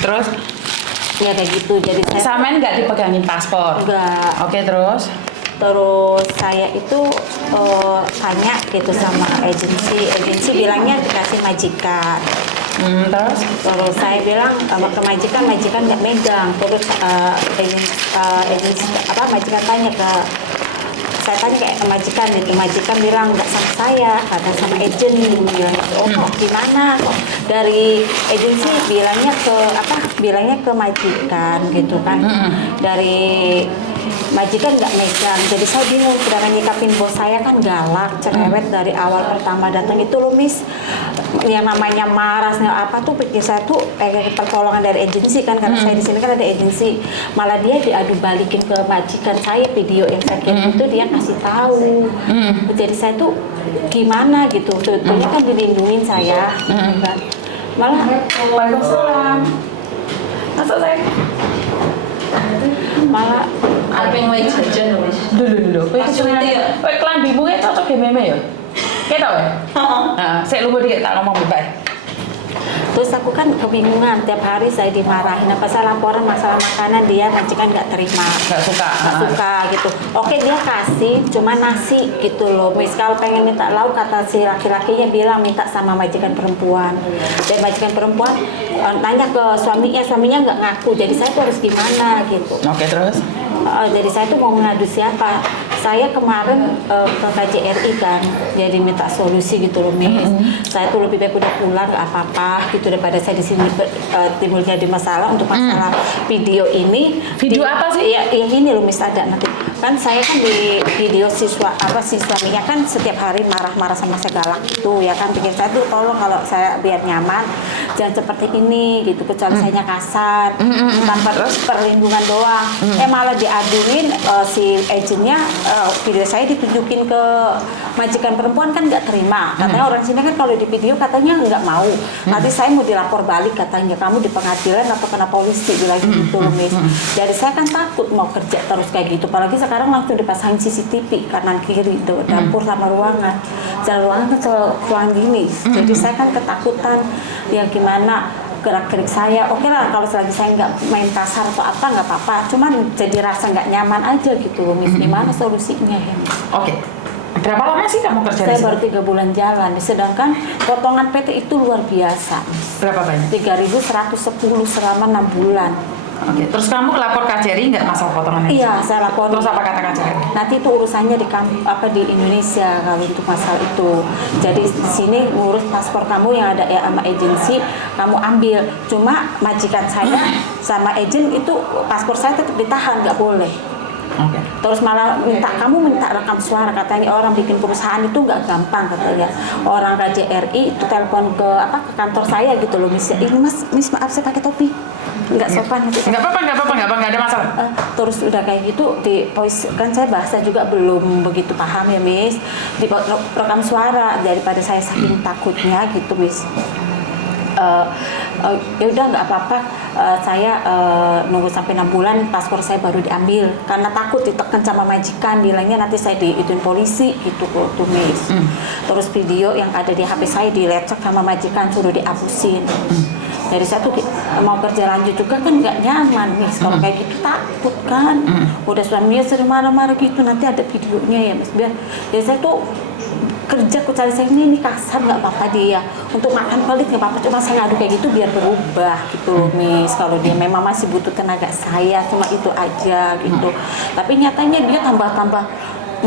Terus Ya kayak gitu. Jadi saya Samen nggak dipegangin paspor? enggak. Oke, terus? Terus saya itu tanya gitu sama agensi bilangnya dikasih majikan. Terus? Terus saya bilang ke majikan nggak megang. Terus agensi majikan tanya ke saya tanya kayak ke majikan gitu, majikan bilang nggak sama saya, kata sama agent bilang oh kok gimana kok dari agensi bilangnya ke majikan gitu kan, dari majikan nggak megang. Jadi saya bingung sedangkan nyikapin bos saya kan galak cerewet dari awal pertama datang itu loh Miss, yang namanya marah apa tuh pikir saya tuh pertolongan dari agensi kan, karena saya di sini kan ada agensi, malah dia diadu balikin ke majikan saya video yang saya kirim itu dia kasih tahu. Jadi saya tuh gimana gitu, sebetulnya kan dilindungin saya kan. Malah Waalaikumsalam. Masuk saya. Malah Apa yang wae jajan wis. Dulu. Kowe klambimu ki cocok ge meme ya? Ketok ya? Heeh. Sik lupa dikit tak ngomong baik. terus aku kan kebingungan, tiap hari saya dimarahin apa saya laporan masalah makanan, dia majikan nggak terima, Nggak suka. gitu. Oke dia kasih cuma nasi gitu loh Miss, kalau pengen minta lauk kata si laki-lakinya bilang minta sama majikan perempuan, dan majikan perempuan nanya ke suaminya nggak ngaku, jadi saya tuh harus gimana gitu. Oke, terus? Jadi saya tuh mau mengadu siapa? Saya kemarin ke KJRI kan, jadi minta solusi gitu loh Miss. Saya tuh lebih baik udah pulang nggak apa-apa gitu daripada saya di sini timbul jadi masalah untuk masalah video ini. Video apa sih? Ya, yang ini loh Miss, ada nanti. Kan saya kan di video si suaminya kan setiap hari marah-marah sama saya, galak gitu ya kan, pikir saya tuh tolong kalau saya biar nyaman jangan seperti ini gitu, kecuali saya kasar tanpa perlindungan doang. Malah diaduin si agentnya, video saya ditunjukin ke majikan perempuan kan nggak terima, katanya orang sini kan kalau di video katanya nggak mau, nanti saya mau dilapor balik katanya, kamu di pengadilan atau kena polisi bilang gitu loh Miss. Jadi saya kan takut mau kerja terus kayak gitu, apalagi sekarang langsung dipasangin CCTV kanan kiri dapur sama ruangan, jalan ruangan kan ruangan gini, jadi saya kan ketakutan ya gimana gerak-gerik saya. Oke lah kalau selagi saya nggak main kasar atau apa nggak apa-apa, cuman jadi rasa nggak nyaman aja gitu loh Miss. Gimana solusinya ya Miss? Oke. Berapa lama sih kamu kerja di Saya sini? baru 3 bulan jalan, sedangkan potongan PT itu luar biasa Miss. Berapa banyak? 3.110 selama 6 bulan. Oke. Terus kamu lapor KJRI nggak masalah potongannya? Iya, saya lapor. Terus apa kata KJRI? Nanti itu urusannya di Indonesia kalau untuk masalah itu. Jadi di sini ngurus paspor kamu yang ada ya sama agensi, kamu ambil. Cuma majikan saya sama agen itu paspor saya tetap ditahan, nggak boleh. Oke. Terus malah kamu minta rekam suara, katanya orang bikin perusahaan itu nggak gampang katanya. Orang KJRI itu telepon ke kantor saya gitu loh Miss. Ini Miss maaf saya pakai topi. Nggak sopan gitu. Nggak apa-apa, nggak ada masalah. Terus udah kayak gitu di voice, kan saya bahasa juga belum begitu paham ya Miss, di rekam suara, daripada saya saking takutnya gitu Miss. Ya udah nggak apa-apa, saya nunggu sampai 6 bulan paspor saya baru diambil karena takut ditekan sama majikan, bilangnya nanti saya diituin polisi gitu tuh Miss. Terus video yang ada di HP saya dilecek sama majikan, suruh dihapusin. Dari saya tuh mau kerja lanjut juga kan nggak nyaman Miss, kalau kayak gitu takut kan. Udah suaminya sering marah-marah gitu, nanti ada videonya ya Miss, biar saya tuh kerja cari saya ini kasar nggak apa-apa, dia untuk makan pelit nggak apa-apa, cuma saya ngadu kayak gitu biar berubah gitu loh Miss. Kalau dia memang masih butuh tenaga saya, cuma itu aja gitu, tapi nyatanya dia tambah-tambah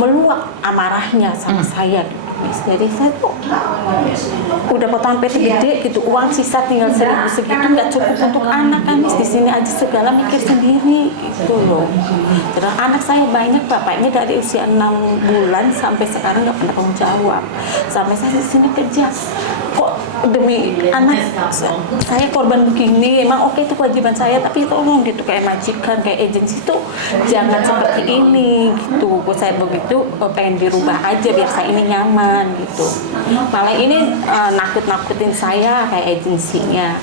meluap amarahnya sama saya gitu Miss. Jadi saya tuh udah potongan PT gede gitu, uang sisa tinggal 1.000 segitu nggak cukup untuk anak kan Miss. Di sini aja segala mikir sendiri gitu loh. Terus anak saya banyak, bapaknya dari usia 6 bulan sampai sekarang nggak pernah tanggung jawab. Sampai saya di sini kerja kok demi anak saya korban begini. Emang oke itu kewajiban saya, tapi tolong gitu kayak majikan, kayak agensi tuh jangan seperti ini gitu. Kok saya begitu pengen dirubah aja biar saya ini nyaman gitu. Malah ini nakut-nakutin saya kayak agensinya.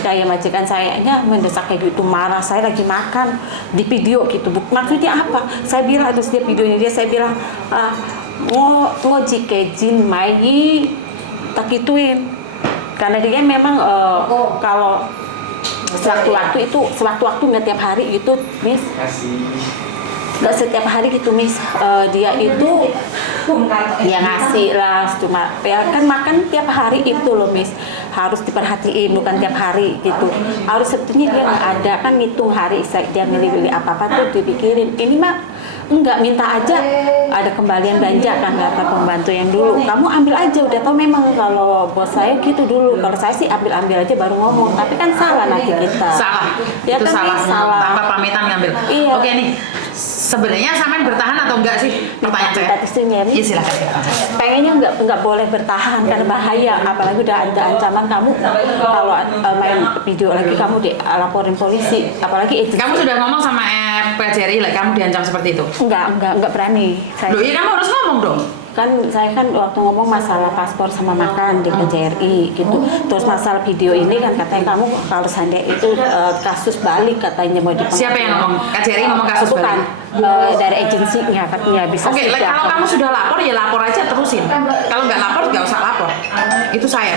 Kayak majikan sayanya mendesak kayak gitu, marah saya lagi makan di video gitu. Maksudnya apa? Saya bilang, terus dia videonya dia, saya bilang ngo jikejin mai tak gituin. Karena dia memang kalau sewaktu-waktu nggak tiap hari gitu, Miss. Nggak setiap hari gitu, Miss. Dia itu ya ngasih lah, cuma ya kan makan tiap hari itu loh, Miss. Harus diperhatiin, bukan tiap hari gitu. Harus sebetulnya dia nggak ada kan ngitung hari dia milih-milih apa-apa tuh dipikirin. Ini mah enggak, minta aja ada kembalian belanja kan kata pembantu yang dulu, kamu ambil aja, udah tau memang kalau bos saya gitu dulu, kalau saya sih ambil aja baru ngomong, tapi kan salah nanti kita. Salah, Ya itu kan salah. Tanpa pamitan ngambil. Iya. Oke nih, sebenarnya sampean bertahan atau enggak sih? Pertanyaan saya. Iya silakan. Pengennya nggak boleh bertahan karena bahaya, apalagi udah ada ancaman kamu kalau main video lagi kamu dilaporin polisi, apalagi itu. Kamu sudah ngomong sama PJRI lah, kamu diancam seperti itu? Enggak berani. Loh iya, kamu harus ngomong dong. Kan saya kan waktu ngomong masalah paspor sama makan di KJRI gitu, terus masalah video ini kan katanya kamu kalau seandainya itu kasus balik katanya mau dipengaruhi. Siapa yang ngomong? KJRI ngomong kasus bukan, balik? dari agensinya katanya bisa. Oke, kalau kamu sudah lapor ya lapor aja terusin. Kalau nggak lapor nggak usah lapor. Itu saya.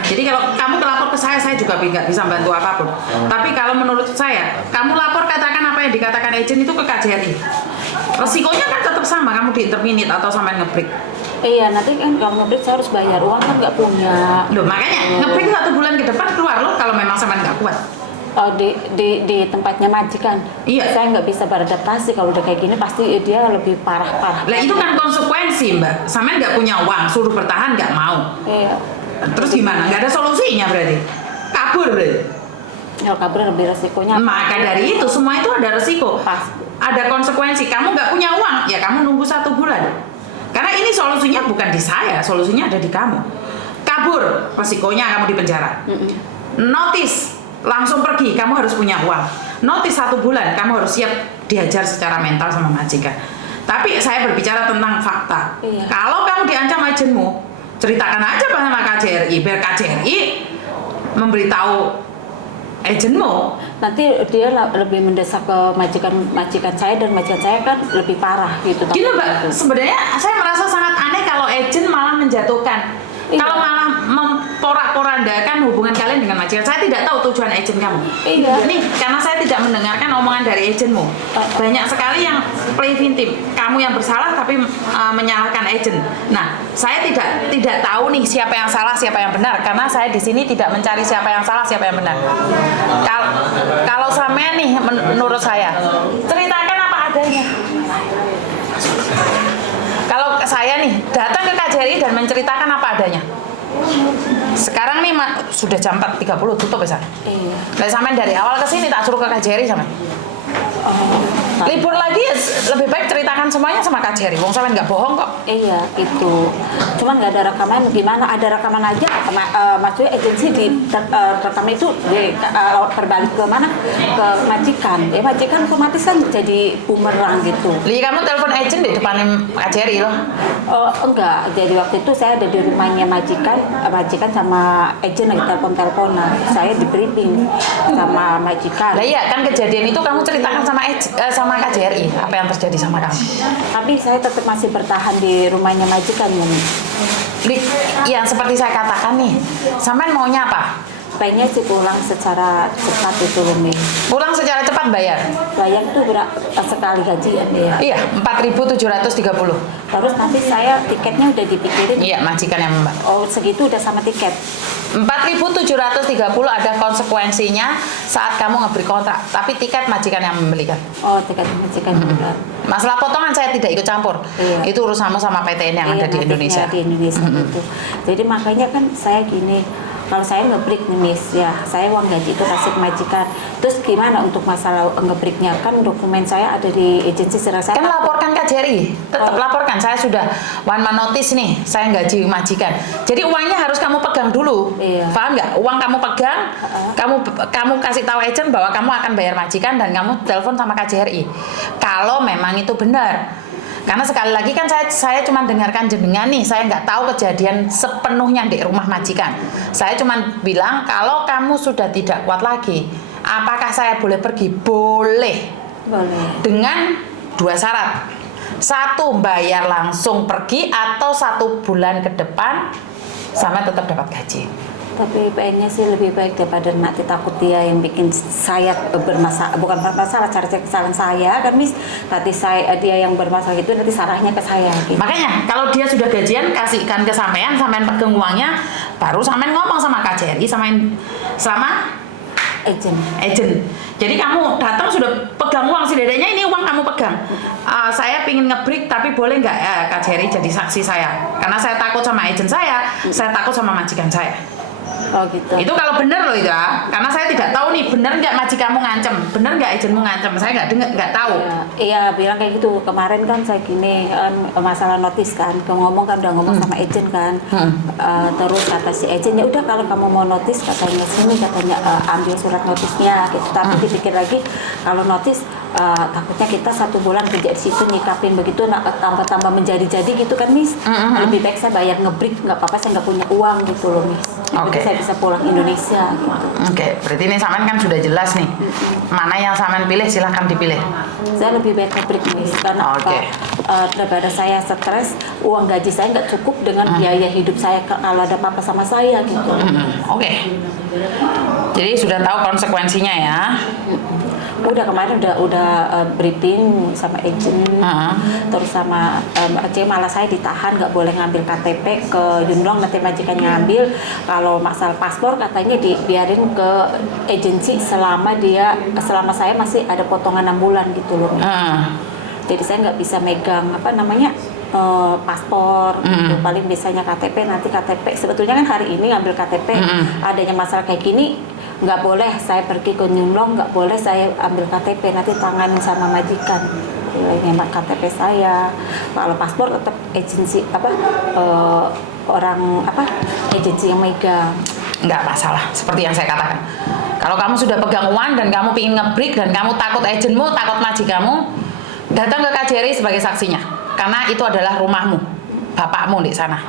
Jadi kalau kamu lapor ke saya juga nggak bisa bantu apapun. Tapi kalau menurut saya, kamu lapor katakan apa yang dikatakan agen itu ke KJRI. Resikonya kan tetap sama, kamu diinterminate atau sampai ngebreak. Iya, nanti kan kalau ngebreak saya harus bayar, uang kan nggak punya. Loh makanya ngebreak 1 bulan ke depan keluar loh kalau memang sampai nggak kuat. Oh, di tempatnya majikan. Iya. Saya nggak bisa beradaptasi kalau udah kayak gini, pasti dia lebih parah. Lah itu kan konsekuensi Mbak. Sampai nggak punya uang, suruh bertahan nggak mau. Iya. Terus gimana? Nggak ada solusinya berarti? Kabur berarti? Kalau kabur lebih resikonya. Maka dari itu semua itu ada resiko. Pas. Ada konsekuensi. Kamu nggak punya uang, ya kamu nunggu 1 bulan. Karena ini solusinya bukan di saya, solusinya ada di kamu. Kabur, resikonya kamu di penjara. Notice, langsung pergi, kamu harus punya uang. Notice 1 bulan, kamu harus siap diajar secara mental sama majikan. Tapi saya berbicara tentang fakta. Iya. Kalau kamu diancam agenmu, ceritakan aja sama KJRI, biar KJRI memberitahu agenmu. Nanti dia lebih mendesak ke majikan saya, dan majikan saya kan lebih parah gitu. Gini Mbak, sebenarnya saya merasa sangat aneh kalau agen malah menjatuhkan. Iya. Kalau malah memporak-porandakan hubungan kalian dengan majikan. Saya tidak tahu tujuan agen kamu. Iya. Nih, karena saya tidak mendengarkan omongan dari agenmu. Banyak sekali yang play victim. Kamu yang bersalah tapi menyalahkan agen. Nah, saya tidak tahu nih siapa yang salah, siapa yang benar. Karena saya di sini tidak mencari siapa yang salah, siapa yang benar. Kalau sampean nih, menurut saya, ceritakan apa adanya. Kalau saya nih datang ke KJRI dan menceritakan apa adanya. Sekarang nih sudah jam 4.30 tutup ya, Iya. Lah sampean dari awal ke sini tak suruh ke KJRI sampean. Libur lagi ya lebih baik ceritakan semuanya sama KJRI. Wong sampean nggak bohong kok. Iya, itu. Cuman nggak ada rekaman, gimana? Ada rekaman aja. Maksudnya agensi rekam itu terbalik ke mana? Ke majikan. Ya majikan otomatis kan jadi bumerang gitu. Li kamu telepon agen di depan KJRI loh. Oh, enggak. Jadi waktu itu saya ada di rumahnya majikan sama agen lagi telepon-teleponan. Saya di briefing sama majikan. Lah iya kan kejadian itu kamu ceritakan sama KJRI apa yang terjadi sama kamu. Tapi saya tetap masih bertahan di rumahnya majikan ya. Yang seperti saya katakan nih, sampean maunya apa? Pengennya sih pulang secara cepat itu loh, Mi. Pulang secara cepat bayar? Bayar tuh sekali gajian ya. Iya, 4.730. Terus nanti saya tiketnya udah dipikirin. Iya, majikan yang Mbak. Oh, segitu udah sama tiket. 4.730 ada konsekuensinya saat kamu ngeberi kontrak, tapi tiket majikan yang membelikan. Oh, tiket majikan juga. Masalah potongan saya tidak ikut campur. Iya. Itu urusanmu sama PTN yang ada di Indonesia. Di Indonesia gitu. Jadi makanya kan saya gini, kalau saya ngebreak nih Miss, ya saya uang gaji itu kasih ke majikan. Terus gimana untuk masalah ngebreaknya? Kan dokumen saya ada di agensi serasa. Kan laporkan KJRI, tetap laporkan. Saya sudah one man notice nih, saya gaji majikan. Jadi uangnya harus kamu pegang dulu. Iya. Paham nggak? Uang kamu pegang, kamu kasih tahu agent bahwa kamu akan bayar majikan dan kamu telepon sama KJRI. Kalau memang itu benar. Karena sekali lagi kan saya cuma dengarkan jenengan nih, saya nggak tahu kejadian sepenuhnya di rumah majikan. Saya cuma bilang kalau kamu sudah tidak kuat lagi, apakah saya boleh pergi? Boleh. Boleh. Dengan 2 syarat. 1, bayar langsung pergi, atau 1 bulan ke depan sama tetap dapat gaji. Tapi pengennya sih lebih baik daripada nanti takut dia yang bikin saya bermasalah, bukan bermasalah, cari kesalahan saya kan Miss. Nanti dia yang bermasalah itu nanti sarahnya ke saya gitu. Makanya kalau dia sudah gajian kasihkan ke sampean pegang uangnya, baru sampean ngomong sama KJRI sama agent. Jadi kamu datang sudah pegang uang, si dedeknya ini uang kamu pegang. Saya pingin nge-break tapi boleh nggak ya KJRI jadi saksi saya? Karena saya takut sama agent saya takut sama majikan saya. Oh gitu. Itu kalau bener loh itu ya, karena saya tidak tahu nih bener nggak majikanmu ngancem, bener nggak agentmu ngancem, saya nggak tahu. Iya bilang kayak gitu. Kemarin kan saya gini masalah notis kan, ngomong kan udah ngomong sama agent kan. Terus kata si agent ya udah kalau kamu mau notis katanya ambil surat notisnya gitu. Tapi dipikir lagi kalau notis takutnya kita 1 bulan kerja di situ nyikapin begitu tambah menjadi-jadi gitu kan Miss. Lebih baik saya bayar nge-break, nggak apa-apa, saya nggak punya uang gitu loh Miss. Jadi saya bisa pulang Indonesia gitu. Oke, berarti ini sampean kan sudah jelas nih. Mana yang sampean pilih silahkan dipilih. Saya lebih baik nge-break Miss karena daripada saya stres, uang gaji saya nggak cukup dengan biaya hidup saya kalau ada apa-apa sama saya gitu. Oke. Jadi sudah tahu konsekuensinya ya. Udah kemarin udah briefing sama agent, terus sama malah saya ditahan nggak boleh ngambil KTP ke Yunlong, nanti majikannya ngambil. Kalau masalah paspor katanya dibiarin ke agensi selama saya masih ada potongan 6 bulan gitu loh. Jadi saya nggak bisa megang paspor gitu. Paling biasanya KTP, nanti KTP sebetulnya kan hari ini ngambil KTP, adanya masalah kayak gini nggak boleh saya pergi ke Yunlong, nggak boleh saya ambil KTP, nanti tanganin sama majikan nyemak KTP saya. Kalau paspor tetap agensi agensi yang megang. Nggak masalah, seperti yang saya katakan. Kalau kamu sudah pegang uang dan kamu pingin nge-break dan kamu takut agentmu, takut majikanmu, datang ke KJRI sebagai saksinya, karena itu adalah rumahmu, bapakmu di sana.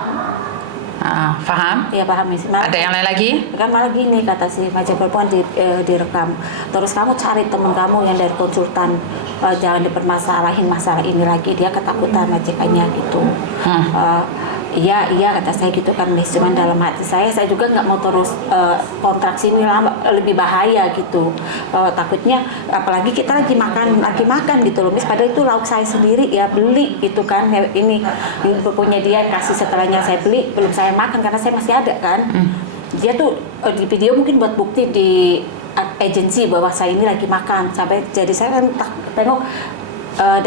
Paham? Iya paham Miss. Ada yang lain lagi? Kan malah gini kata si majikan perempuan direkam. Terus kamu cari temen kamu yang dari konsultan, jangan dipermasalahin masalah ini lagi, dia ketakutan majikannya gitu. Iya kata saya gitu kan Miss. Cuman dalam hati saya juga nggak mau terus kontrak sini lama, lebih bahaya gitu. Takutnya apalagi kita lagi makan gitu loh Miss. Padahal itu lauk saya sendiri ya beli gitu kan. Ini punya dia kasih setelahnya saya beli, belum saya makan karena saya masih ada kan. Dia tuh di video mungkin buat bukti di agensi bahwa saya ini lagi makan. Sampai jadi saya kan tengok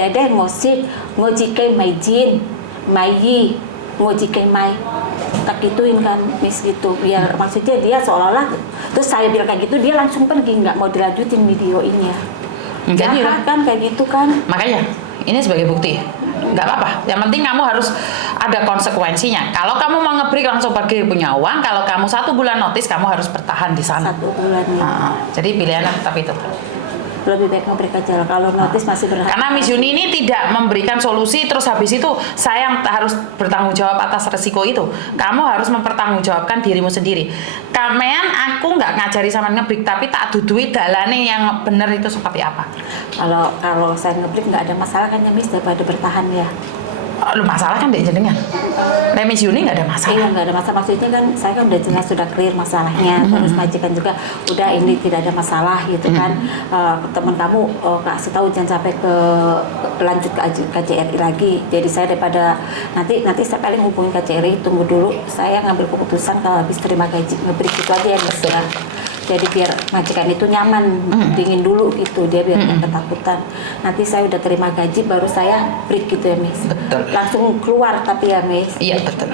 dede ngojike maijin mayi ngojikai mai tak gituin kan Miss gitu, biar maksudnya dia seolah-olah terus saya bilang kayak gitu dia langsung pergi, nggak mau dilanjutin video ini ya. Jahat kan kayak gitu kan. Makanya ini sebagai bukti nggak apa-apa, yang penting kamu harus ada konsekuensinya. Kalau kamu mau nge-break langsung pergi punya uang, kalau kamu 1 bulan notis kamu harus bertahan di sana 1 bulan ya. Jadi pilihannya tetap itu. Lebih baik nge-break aja kalau notis masih berharap. Karena Miss Yuni ini tidak memberikan solusi terus habis itu saya yang harus bertanggung jawab atas resiko itu. Kamu harus mempertanggungjawabkan dirimu sendiri. Kamean aku nggak ngajari sama nge-break, tapi tak dudui dalane yang benar itu seperti apa. Kalau saya nge-break nggak ada masalah kan ya Miss, daripada bertahan ya. Lu masalah kan dek jenengan. Miss Yuni nggak ada masalah. Iya nggak ada masalah, maksudnya kan saya kan udah jelas sudah clear masalahnya, terus majikan juga udah ini tidak ada masalah gitu kan. Teman kamu kasih tahu jangan sampai lanjut ke KJRI lagi. Jadi saya daripada nanti saya paling hubungin KJRI, tunggu dulu saya ngambil keputusan kalau habis terima gaji nge-break itu aja ya Miss ya. Jadi biar majikan itu nyaman, dingin dulu gitu, dia biar nggak ketakutan. Nanti saya udah terima gaji baru saya break gitu ya Miss. Betul. Langsung keluar tapi ya Miss. Iya betul.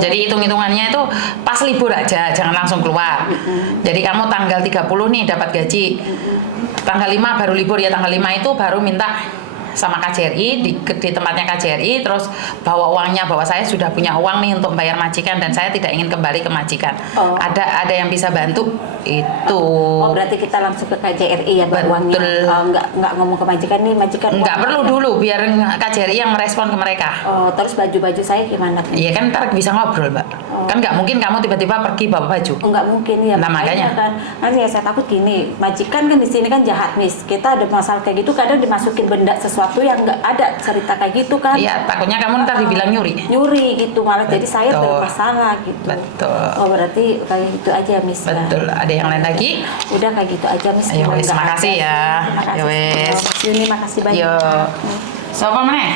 Jadi hitung-hitungannya itu pas libur aja, jangan langsung keluar. Jadi kamu tanggal 30 nih dapat gaji, tanggal 5 baru libur ya, tanggal 5 itu baru minta sama KJRI di tempatnya KJRI, terus bawa uangnya bahwa saya sudah punya uang nih untuk bayar majikan dan saya tidak ingin kembali ke majikan. Ada yang bisa bantu itu. Berarti kita langsung ke KJRI ya bawa uangnya. Nggak ngomong ke majikan nih, majikan nggak perlu dulu, biar KJRI yang merespon ke mereka. Terus baju-baju saya gimana? Iya kan ntar bisa ngobrol Mbak. Kan nggak mungkin kamu tiba-tiba pergi bawa baju. Enggak mungkin ya. Nah, makanya. Kan ya saya takut gini, majikan kan di sini kan jahat Miss. Kita ada masalah kayak gitu kadang dimasukin benda sesuatu yang nggak ada cerita kayak gitu kan. Iya, takutnya kamu ntar dibilang nyuri. Nyuri gitu malah jadi saya Betul. bermasalah gitu. Betul. Oh berarti kayak gitu aja Miss. ya. Betul. Ada yang lain lagi? Udah kayak gitu aja Miss. Ayo, Kalau wes, nggak makasih ada, ya. Terima kasih. Ya, wes. Yuni makasih banyak. Yo. Siapa meneh?